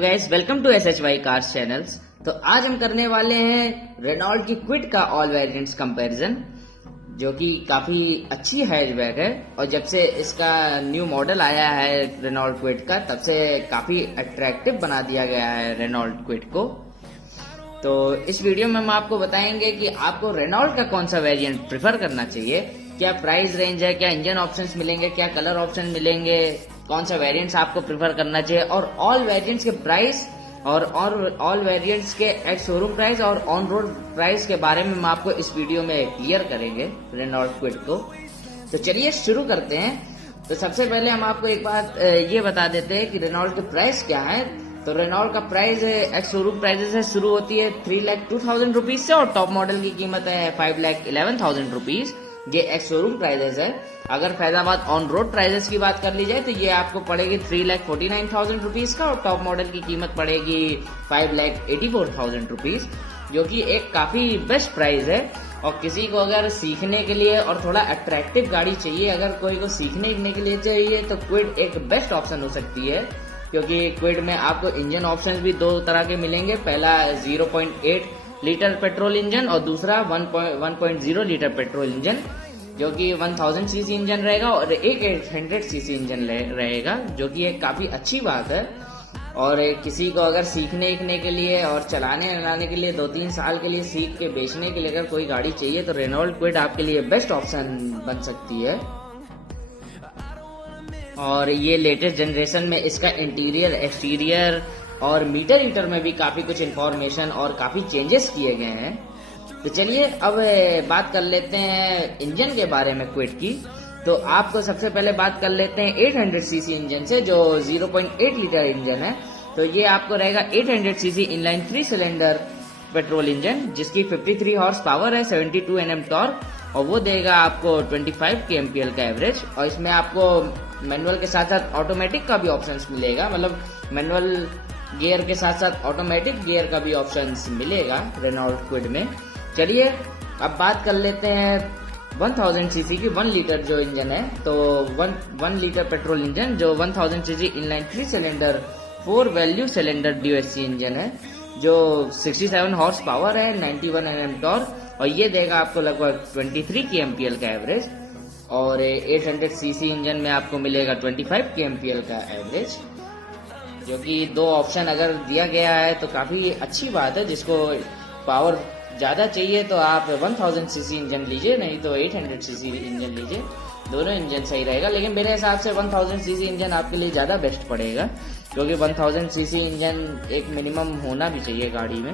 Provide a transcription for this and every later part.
Guys, welcome to SHY cars channels. तो आज हम करने वाले हैं रेनॉल्ट की क्विड का ऑल वेरिएंट्स कंपैरिजन, जो कि काफी अच्छी हैचबैक है। और जब से इसका न्यू मॉडल आया है रेनॉल्ट क्विड का, तब से काफी अट्रैक्टिव बना दिया गया है रेनॉल्ट क्विड को। तो इस वीडियो में हम आपको बताएंगे कि आपको रेनॉल्ट का कौन सा वेरिएंट प्रिफर करना चाहिए, क्या प्राइस रेंज है, क्या इंजन ऑप्शंस मिलेंगे, क्या कलर ऑप्शन मिलेंगे, कौन सा वेरिएंट्स आपको प्रिफर करना चाहिए, और ऑल वेरिएंट्स के प्राइस और ऑल वेरिएंट्स के एट शोरूम प्राइस और ऑन रोड प्राइस के बारे में हम आपको इस वीडियो में क्लियर करेंगे रेनॉल्ट क्विड को। तो चलिए शुरू करते हैं। तो सबसे पहले हम आपको एक बात ये बता देते हैं कि रेनॉल्ट के प्राइस क्या है। तो रेनॉल्ट का प्राइस एक्स शोरूम प्राइजेस है, शुरू होती है 3,02,000 रुपीज से, और टॉप मॉडल की कीमत है 5,11,000 रुपीज। ये एक्स शोरूम प्राइजेस है। अगर फैजाबाद ऑन रोड प्राइजेस की बात कर ली जाए तो ये आपको पड़ेगी 3,49,000 रुपीज का, और टॉप मॉडल की कीमत पड़ेगी 5,84,000 रुपीज, जो कि एक काफी बेस्ट प्राइस है। और किसी को अगर सीखने के लिए और थोड़ा अट्रैक्टिव गाड़ी चाहिए, अगर कोई को सीखने के लिए चाहिए, तो क्विड एक बेस्ट ऑप्शन हो सकती है। क्योंकि क्विड में आपको इंजन ऑप्शंस भी दो तरह के मिलेंगे। पहला 0.8 लीटर पेट्रोल इंजन और दूसरा 1.0 लीटर पेट्रोल इंजन, जो कि 1000 सीसी इंजन रहेगा, और एक 800 सीसी इंजन रहेगा, जो कि एक काफी अच्छी बात है। और किसी को अगर सीखने के लिए और चलाने के लिए 2-3 साल के लिए सीख के बेचने के लिए अगर कोई गाड़ी चाहिए, तो रेनॉल्ट क्विड आपके लिए बेस्ट ऑप्शन बन सकती है। और ये लेटेस्ट जनरेशन में इसका इंटीरियर, एक्सटीरियर और मीटर हीटर में भी काफी कुछ इंफॉर्मेशन और काफी चेंजेस किए गए हैं। तो चलिए अब बात कर लेते हैं इंजन के बारे में क्विड की। तो आपको सबसे पहले बात कर लेते हैं 800 सीसी इंजन से, जो 0.8 लीटर इंजन है। तो ये आपको रहेगा 800 CC inline 3 cylinder petrol engine, जिसकी 53 हॉर्स पावर है, 72 Nm टॉर्क, और वो देगा आपको 25 kmpl का एवरेज। और इसमें आपको मैनुअल के साथ साथ ऑटोमेटिक का भी ऑप्शंस मिलेगा, मतलब मैनुअल गियर के साथ साथ ऑटोमेटिक गियर का भी ऑप्शंस मिलेगा रेनॉल्ट क्विड में। चलिए अब बात कर लेते हैं 1000 सीसी की 1 लीटर जो इंजन है। तो 1 लीटर पेट्रोल इंजन जो 1000 CC inline 3 cylinder 4 value cylinder DOHC engine है, जो 67 हॉर्स पावर है, 91 Nm टॉर्क, और ये देगा आपको लगभग 23 kmpl का एवरेज। और 800 सीसी इंजन में आपको मिलेगा 25 kmpl का एवरेज, जो कि दो ऑप्शन अगर दिया गया है तो काफी अच्छी बात है। जिसको पावर ज्यादा चाहिए तो आप 1000 सीसी इंजन लीजिए, नहीं तो 800 सीसी इंजन लीजिए, दोनों इंजन सही रहेगा। लेकिन मेरे हिसाब से 1000 सीसी इंजन आपके लिए ज्यादा बेस्ट पड़ेगा, क्योंकि 1000 सीसी इंजन एक मिनिमम होना भी चाहिए गाड़ी में।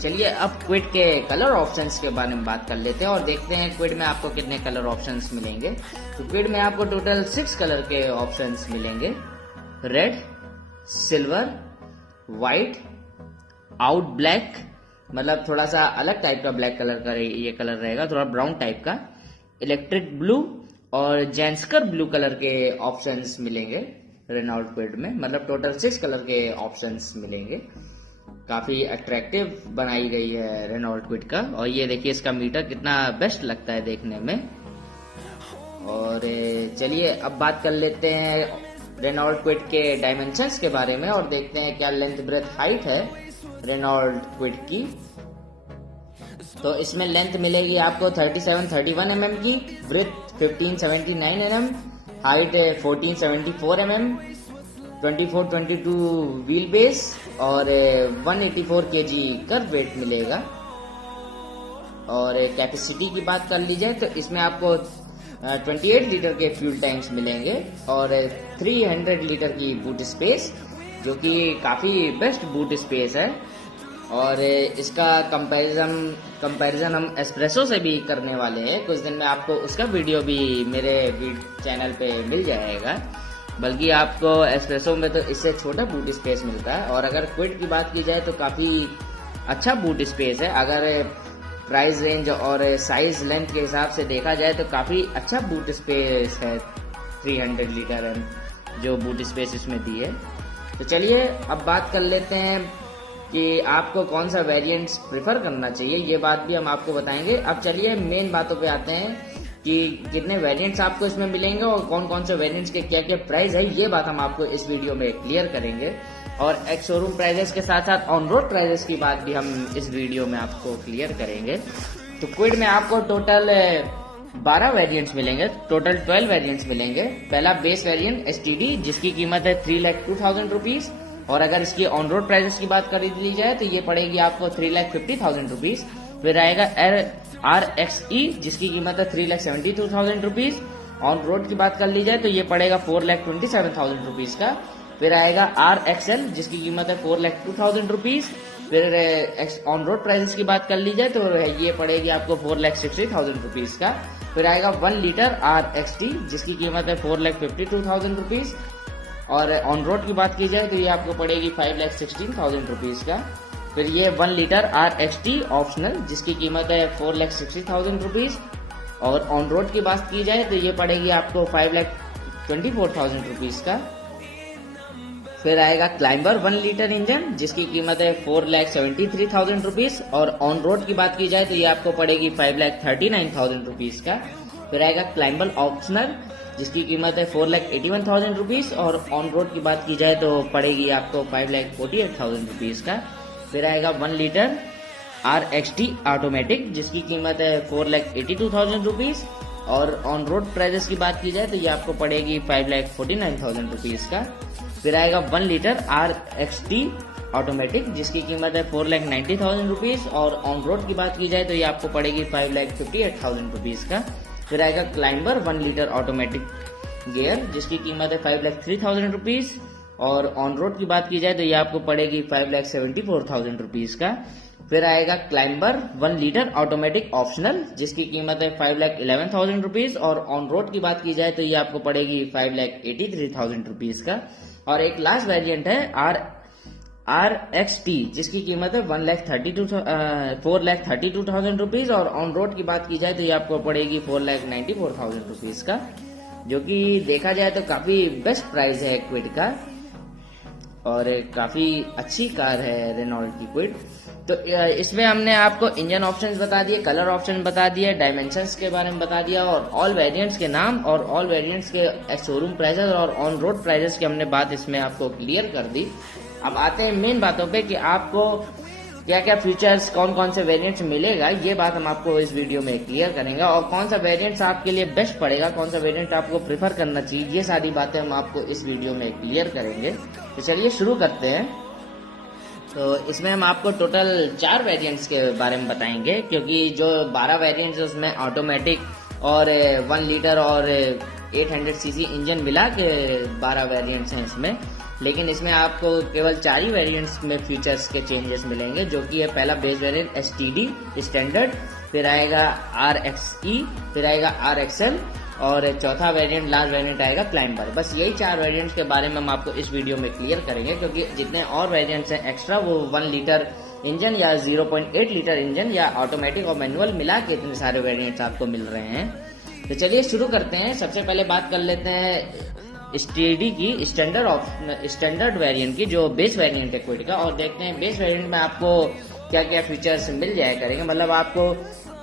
चलिए अब क्विड के कलर ऑप्शंस के बारे में बात कर लेते हैं और देखते हैं क्विड में आपको कितने कलर ऑप्शंस मिलेंगे। तो क्विड में आपको टोटल 6 कलर के ऑप्शंस मिलेंगे: red, silver, white, out black, मतलब थोड़ा सा अलग टाइप का ब्लैक कलर का ये कलर रहेगा, थोड़ा ब्राउन टाइप का, इलेक्ट्रिक ब्लू और जेंस्कर ब्लू कलर के ऑप्शंस मिलेंगे रेनॉल्ट क्विड में। मतलब टोटल 6 कलर के ऑप्शंस मिलेंगे। काफी अट्रैक्टिव बनाई गई है रेनॉल्ट क्विड का। और ये देखिए इसका मीटर कितना बेस्ट लगता है देखने में। और चलिए अब बात कर लेते हैं रेनॉल्ट क्विड के डायमेंशंस के बारे में और देखते हैं क्या लेंथ, ब्रेथ, हाइट है रेनॉल्ट क्विड की। तो इसमें लेंथ मिलेगी आपको 37-31 mm की, breadth 15-79 mm, height 14-74 mm, 24-22 wheel base और 184 kg कर्व वेट मिलेगा। और कैपेसिटी की बात कर ली जाए तो इसमें आपको 28 लीटर के फ्यूल टैंक्स मिलेंगे और 300 लीटर की बूट स्पेस, जो कि काफी बेस्ट बूट स्पेस है। और इसका कंपैरिजन हम एस्प्रेसो से भी करने वाले हैं। कुछ दिन में आपको उसका वीडियो भी मेरे चैनल पे मिल जाएगा। बल्कि आपको एस्प्रेसो में तो इससे छोटा बूट स्पेस मिलता है। और अगर क्विड की बात की जाए तो काफी अच्छा बूट स्पेस है। अगर प्राइस रेंज और साइज लेंथ के हिसाब से देखा जाए तो काफी अच्छा बूट स्पेस है। 300 लीटर जो बूट स्पेस इसमें दी है। तो चलिए अब बात कर लेते हैं कि आपको कौन सा वेरिएंट्स प्रिफर करना चाहिए, ये बात भी हम आपको बताएंगे। अब चलिए मेन बातों पे आते हैं कि कितने वेरिएंट्स आपको इसमें मिलेंगे और कौन कौन से वेरिएंट्स के क्या क्या प्राइस है, ये बात हम आपको इस वीडियो में क्लियर करेंगे। और एक्स शोरूम प्राइजेस के साथ साथ ऑन रोड प्राइजेस की बात भी हम इस वीडियो में आपको क्लियर करेंगे। तो क्विड में आपको टोटल 12 वेरिएंट्स मिलेंगे, टोटल 12 वेरिएंट्स मिलेंगे। पहला बेस वेरिएंट STD जिसकी कीमत है 3,02,000 रुपीज, और अगर इसकी ऑन रोड प्राइजेस की बात कर ली जाए तो ये पड़ेगी आपको 3,50,000 रुपीज। फिर आएगा RXE जिसकी कीमत है 3,72,000 रुपीज। ऑन रोड की बात कर ली जाए तो ये पड़ेगा 4,27,000 रुपीज का। फिर आएगा RXL जिसकी कीमत है 4,02,000 रुपीज। फिर ऑन रोड प्राइसेस की बात कर ली जाए तो ये पड़ेगी आपको 4,60,000 रुपीज का। फिर आएगा 1 लीटर RXT जिसकी कीमत है 4,52,000 रुपीज, और ऑन रोड की बात की जाए तो ये आपको पड़ेगी 5,16,000 रुपीज का। फिर ये 1 लीटर RXT ऑप्शनल जिसकी कीमत है 4,60,000 रुपीज, और ऑन रोड की बात की जाए तो ये पड़ेगी आपको 5,24,000 रुपीज का। फिर आएगा क्लाइंबर 1 लीटर इंजन जिसकी कीमत है 4,73,000 रुपीज, और ऑन रोड की बात की जाए तो ये आपको पड़ेगी 5,39,000 रुपीज का। फिर आएगा क्लाइंबर ऑप्शनल जिसकी कीमत है 4,81,000 रुपीज, और ऑन रोड की बात की जाए तो पड़ेगी आपको 5,48,000 रुपीज का। फिर आएगा 1 लीटर RXT ऑटोमेटिक जिसकी कीमत है 4,82,000 रुपीज, और ऑन रोड प्राइजेस की बात की जाए तो ये आपको पड़ेगी 5,49,000 रुपीज का। फिर आएगा 1 लीटर RXT ऑटोमेटिक जिसकी कीमत है 4,90,000 रुपीज, और ऑन रोड की बात की जाए तो ये आपको पड़ेगी 5,58,000 रुपीज का। फिर आएगा क्लाइंबर 1 लीटर ऑटोमेटिक गियर जिसकी कीमत है 5,03,000 रुपीज, और ऑन रोड की बात की जाए तो ये आपको पड़ेगी 5,74,000 रुपीज का। फिर आएगा क्लाइंबर 1 लीटर ऑटोमेटिक ऑप्शनल जिसकी कीमत है 5,11,000 रुपीज, और ऑन रोड की बात की जाए तो ये आपको पड़ेगी 5,83,000 रुपीज का। और एक लास्ट वेरिएंट है RXT जिसकी कीमत है 4,32,000 रुपीज, और ऑन रोड की बात की जाए तो ये आपको पड़ेगी 4,94,000 रुपीज का, जो कि देखा जाए तो काफी बेस्ट प्राइस है क्विड का, और काफी अच्छी कार है रेनॉल्ट की क्विड। तो इसमें हमने आपको इंजन ऑप्शंस बता दिए, कलर ऑप्शन बता दिए, डायमेंशंस के बारे में बता दिया, और ऑल वेरिएंट्स के नाम और ऑल वेरिएंट्स के शोरूम प्राइसेस और ऑन रोड प्राइसेस की हमने बात इसमें आपको क्लियर कर दी। अब आते हैं मेन बातों पे कि आपको क्या क्या फीचर्स कौन कौन से वेरिएंट्स मिलेगा, ये बात हम आपको इस वीडियो में क्लियर करेंगे, और कौन सा वेरिएंट्स आपके लिए बेस्ट पड़ेगा, कौन सा वेरिएंट आपको प्रेफर करना चाहिए, ये सारी बातें हम आपको इस वीडियो में क्लियर करेंगे। तो चलिए शुरू करते हैं। तो इसमें हम आपको टोटल 4 वेरिएंट्स के बारे में बताएंगे, क्योंकि जो 12 वेरिएंट्स है उसमें ऑटोमेटिक और 1 लीटर और 800 सीसी इंजन मिला के 12 वेरिएंट्स हैं इसमें, लेकिन इसमें आपको केवल 4 ही वेरिएंट्स में फीचर्स के चेंजेस मिलेंगे, जो कि है पहला बेस वेरिएंट STD स्टैंडर्ड, फिर आएगा RXE, फिर आएगा RXL, और चौथा वेरिएंट लास्ट वेरिएंट आएगा क्लाइंबर। बस यही 4 वेरिएंट्स के बारे में हम आपको इस वीडियो में क्लियर करेंगे, क्योंकि जितने और वेरिएंट्स हैं एक्स्ट्रा वो 1 लीटर इंजन या 0.8 लीटर इंजन या ऑटोमेटिक और मैनुअल मिला के इतने सारे वेरिएंट्स आपको मिल रहे हैं। तो चलिए शुरू करते हैं। सबसे पहले बात कर लेते हैं STD की स्टैंडर्ड वेरिएंट की, जो बेस वेरिएंट है क्विड का, और देखते हैं बेस वेरिएंट में आपको क्या क्या फीचर्स मिल जाया करेंगे। मतलब आपको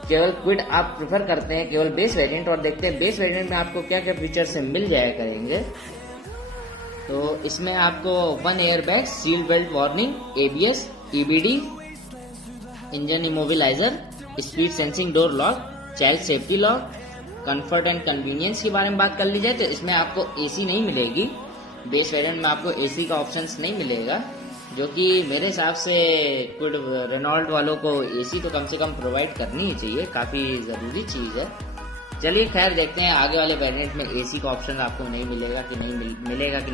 केवल क्विड आप प्रेफर करते हैं केवल बेस वेरिएंट, और देखते हैं बेस वेरिएंट में आपको क्या क्या फीचर्स मिल जाया करेंगे। तो इसमें आपको 1 airbag, seal belt warning, ABS, EBD, engine immobiliser, speed sensing door lock, child safety lock, comfort and convenience के बारे में बात कर ली जाए तो इसमें आपको AC नहीं मिलेगी। बेस वेरिएंट में आपको AC का ऑप्शंस नहीं मिलेगा, जो कि मेरे हिसाब से क्विड रेनॉल्ट वालों को AC तो कम से कम प्रोवाइड करनी ही चाहिए, काफी जरूरी चीज है। चलिए खैर देखते हैं आगे वाले वेरिएंट में AC का ऑप्शन आपको नहीं मिलेगा कि नहीं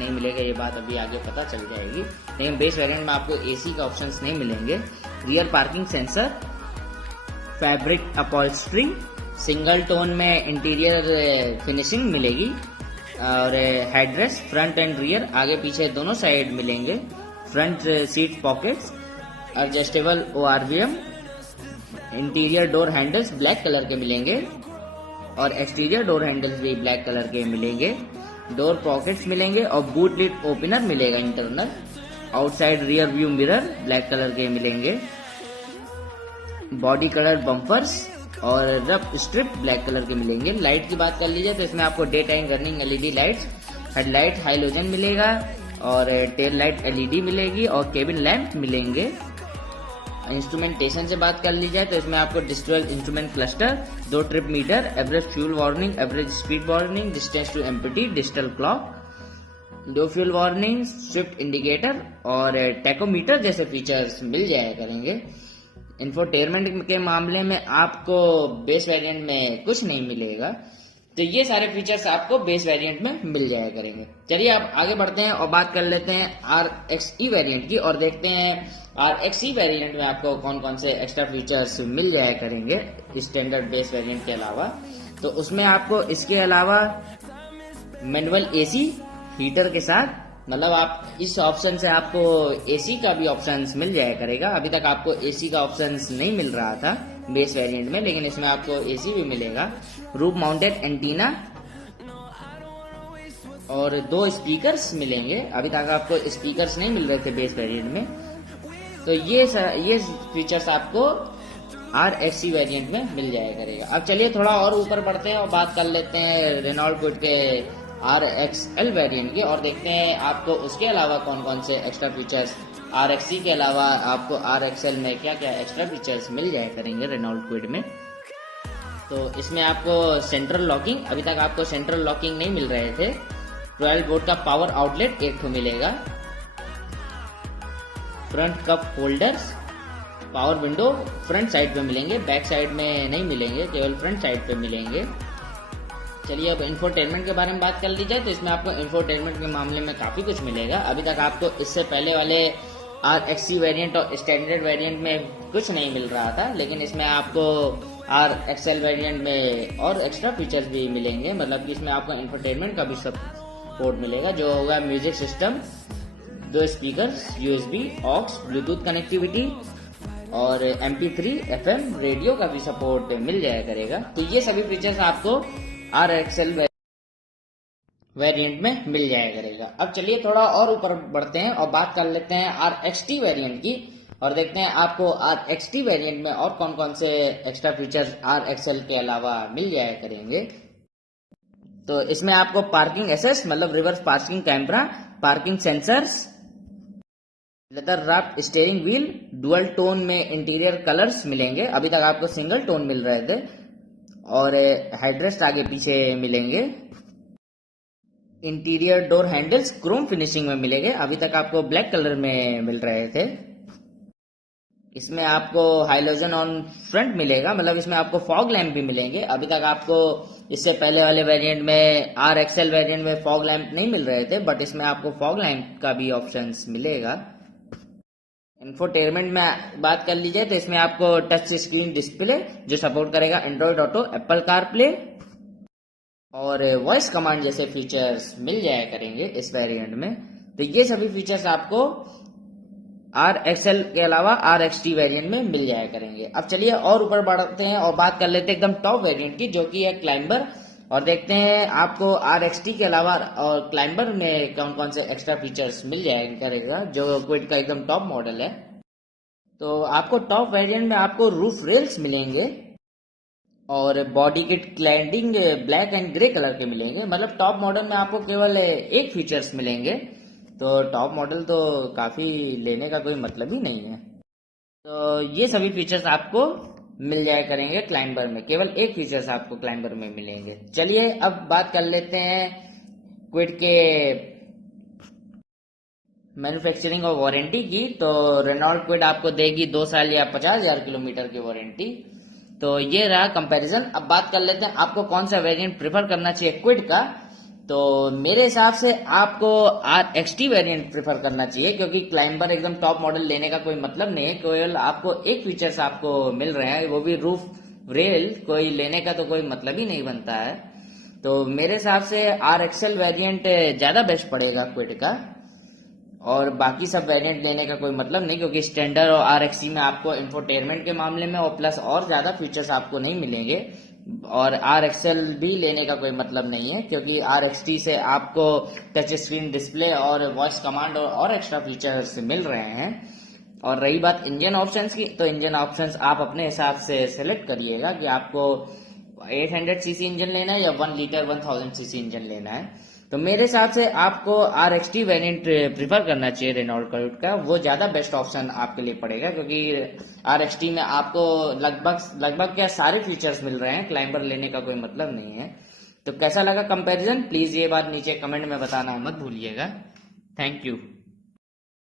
मिलेगा, ये बात अभी आगे पता चल जाएगी। लेकिन बेस वेरिएंट में आपको AC का ऑप्शंस नहीं मिलेंगे। Rear parking sensor, fabric upholstery, single tone में इंटीरियर फिनिशिंग मिलेगी, और हेडरेस्ट फ्रंट एंड रियर आगे पीछे दोनों साइड मिलेंगे, front seat pockets, adjustable ORVM, interior door handles black colour के मिलेंगे, और एक्सटीरियर डोर हैंडल्स भी ब्लैक कलर के मिलेंगे, डोर पॉकेट्स मिलेंगे, और बूट लिड ओपनर मिलेगा internal, outside rear view mirror black colour के मिलेंगे, बॉडी कलर बम्पर्स और रफ स्ट्रिप ब्लैक कलर के मिलेंगे। लाइट की बात कर लीजिए तो इसमें आपको day time running LED lights, headlight halogen मिलेगा, और टेल लाइट एलईडी मिलेगी और केबिन लैंप मिलेंगे। इंस्ट्रूमेंटेशन से बात कर ली जाए तो इसमें आपको digital instrument cluster, 2 trip meter, average fuel warning, average speed warning, distance to empty, digital clock, 2 fuel warning, swift indicator और टैकोमीटर जैसे फीचर्स मिल जाया करेंगे। इंफोटेनमेंट के मामले में आपको बेस वेरिएंट में कुछ नहीं मिलेगा, तो ये सारे फीचर्स आपको बेस वेरिएंट में मिल जाया करेंगे। चलिए अब आगे बढ़ते हैं और बात कर लेते हैं RXE वेरिएंट की और देखते हैं RXE वेरिएंट में आपको कौन कौन से एक्स्ट्रा फीचर्स मिल जाया करेंगे स्टैंडर्ड बेस वेरिएंट के अलावा। तो उसमें आपको इसके अलावा मैनुअल AC हीटर के साथ, मतलब आप इस ऑप्शन से आपको AC का भी ऑप्शन मिल जाया करेगा। अभी तक आपको AC का ऑप्शन नहीं मिल रहा था बेस वेरिएंट में, लेकिन इसमें आपको AC भी मिलेगा। रूफ माउंटेड एंटीना और 2 स्पीकर्स मिलेंगे। अभी तक आपको स्पीकर्स नहीं मिल रहे थे बेस वेरिएंट में, तो ये फीचर्स आपको RXE वेरिएंट में मिल जाया करेगा। अब चलिए थोड़ा और ऊपर बढ़ते हैं और बात कर लेते हैं रेनॉल्ट क्विड के RXL वेरिएंट की और देखते हैं आपको उसके अलावा कौन कौन से एक्स्ट्रा फीचर्स RXE के अलावा आपको RXL में क्या क्या एक्स्ट्रा फीचर्स मिल जाया करेंगे रेनॉल्ट क्विड में। तो इसमें आपको सेंट्रल लॉकिंग, अभी तक आपको सेंट्रल लॉकिंग नहीं मिल रहे थे। 12 वोल्ट का पावर आउटलेट एक मिलेगा। Front cup holders, power window front side पे मिलेंगे, बैक साइड में नहीं मिलेंगे, केवल फ्रंट साइड पे मिलेंगे। चलिए अब इंफोटेनमेंट के बारे में बात कर ली जाए तो इसमें आपको इंफोटेनमेंट के मामले में काफी कुछ मिलेगा। अभी तक आपको इससे पहले वाले RXE वेरिएंट और स्टैंडर्ड वेरिएंट में कुछ नहीं मिल रहा था, लेकिन इसमें आपको RXL वेरिएंट में और एक्स्ट्रा फीचर्स भी मिलेंगे। मतलब कि इसमें आपको इंफोटेनमेंट का भी सपोर्ट मिलेगा, जो होगा music system, 2 speakers, USB, aux, bluetooth connectivity और MP3 FM रेडियो का भी सपोर्ट मिल जाया करेगा। तो ये सभी फीचर्स आपको RXL वेरिएंट में मिल जाया करेगा। अब चलिए थोड़ा और ऊपर बढ़ते हैं और बात कर लेते हैं RXT वेरिएंट की और देखते हैं आपको RXT वेरिएंट में और कौन कौन से एक्स्ट्रा फीचर्स RXL के अलावा मिल जाया करेंगे। तो इसमें आपको पार्किंग एसेस, मतलब reverse parking camera, parking sensors, leather wrapped steering wheel, dual tone में इंटीरियर कलर्स मिलेंगे। अभी तक आपको सिंगल टोन मिल रहे थे और हेडरेस्ट आगे पीछे मिलेंगे। Interior door handles Chrome finishing में मिलेंगे, अभी तक आपको ब्लैक कलर में मिल रहे थे। इसमें आपको हाइलोजन ऑन फ्रंट मिलेगा, मतलब इसमें आपको फॉग लैंप भी मिलेंगे। अभी तक आपको इससे पहले वाले वेरिएंट में RXL वेरिएंट में फॉग लैंप नहीं मिल रहे थे, बट इसमें आपको फॉग लैंप का भी ऑप्शंस मिलेगा। इंफोटेनमेंट में बात कर ली जाए तो इसमें आपको टच स्क्रीन डिस्प्ले जो सपोर्ट करेगा एंड्रॉइड ऑटो, एप्पल कारप्ले और वॉइस कमांड जैसे फीचर्स मिल जाया करेंगे इस वेरिएंट में। तो ये सभी फीचर्स आपको RXL के अलावा RXT वेरिएंट में मिल जाया करेंगे। अब चलिए और ऊपर बढ़ते हैं और बात कर लेते हैं एकदम टॉप वेरिएंट की, जो कि है क्लाइंबर, और देखते हैं आपको RXT के अलावा और क्लाइंबर में कौन कौन से एक्स्ट्रा फीचर्स मिल जाया करेगा, जो क्विड का एकदम टॉप मॉडल है। तो आपको टॉप वेरिएंट में आपको रूफ रेल्स मिलेंगे और body kit cladding black and grey colour के मिलेंगे। मतलब टॉप मॉडल में आपको केवल एक फीचर्स मिलेंगे, तो टॉप मॉडल तो काफी लेने का कोई मतलब ही नहीं है। तो ये सभी फीचर्स आपको मिल जाया करेंगे क्लाइंबर में, केवल एक फीचर्स आपको क्लाइंबर में मिलेंगे। चलिए अब बात कर लेते हैं क्विड के मैन्युफैक्चरिंग और वारंटी की। तो रेनॉल्ट क्विड आपको देगी 2 साल या 50,000 किलोमीटर की वारंटी। तो ये रहा कंपैरिजन। अब बात कर लेते हैं आपको कौन सा वेरिएंट प्रेफर करना चाहिए क्विड का। तो मेरे हिसाब से आपको RXT वेरिएंट प्रेफर करना चाहिए, क्योंकि क्लाइंबर एकदम टॉप मॉडल लेने का कोई मतलब नहीं है। केवल आपको एक फीचर्स आपको मिल रहे हैं, वो भी रूफ रेल, कोई लेने का तो कोई मतलब ही नहीं बनता है। तो मेरे हिसाब से RXL वेरिएंट ज्यादा बेस्ट पड़ेगा क्विड का, और बाकी सब वेरिएंट लेने का कोई मतलब नहीं, क्योंकि स्टैंडर्ड और RXE में आपको इंफोटेनमेंट के मामले में और प्लस और ज्यादा फीचर्स आपको नहीं मिलेंगे, और RXL भी लेने का कोई मतलब नहीं है, क्योंकि RXT से आपको टच स्क्रीन डिस्प्ले और वॉइस कमांड और एक्स्ट्रा फीचर्स मिल रहे हैं। और रही बात इंजन ऑप्शंस की, तो इंजन ऑप्शंस आप अपने हिसाब से सेलेक्ट करिएगा कि आपको 800 सीसी इंजन लेना है या 1 लीटर 1000 सीसी इंजन लेना है। तो मेरे हिसाब से आपको RXT वेरिएंट प्रिफर करना चाहिए रेनॉल्ट क्वाड का, वो ज़्यादा बेस्ट ऑप्शन आपके लिए पड़ेगा, क्योंकि RXT में आपको लगभग क्या सारे फीचर्स मिल रहे हैं, क्लाइंबर लेने का कोई मतलब नहीं है। तो कैसा लगा कंपैरिजन, प्लीज़ ये बात नीचे कमेंट में बताना मत भूलिएगा। Thank you.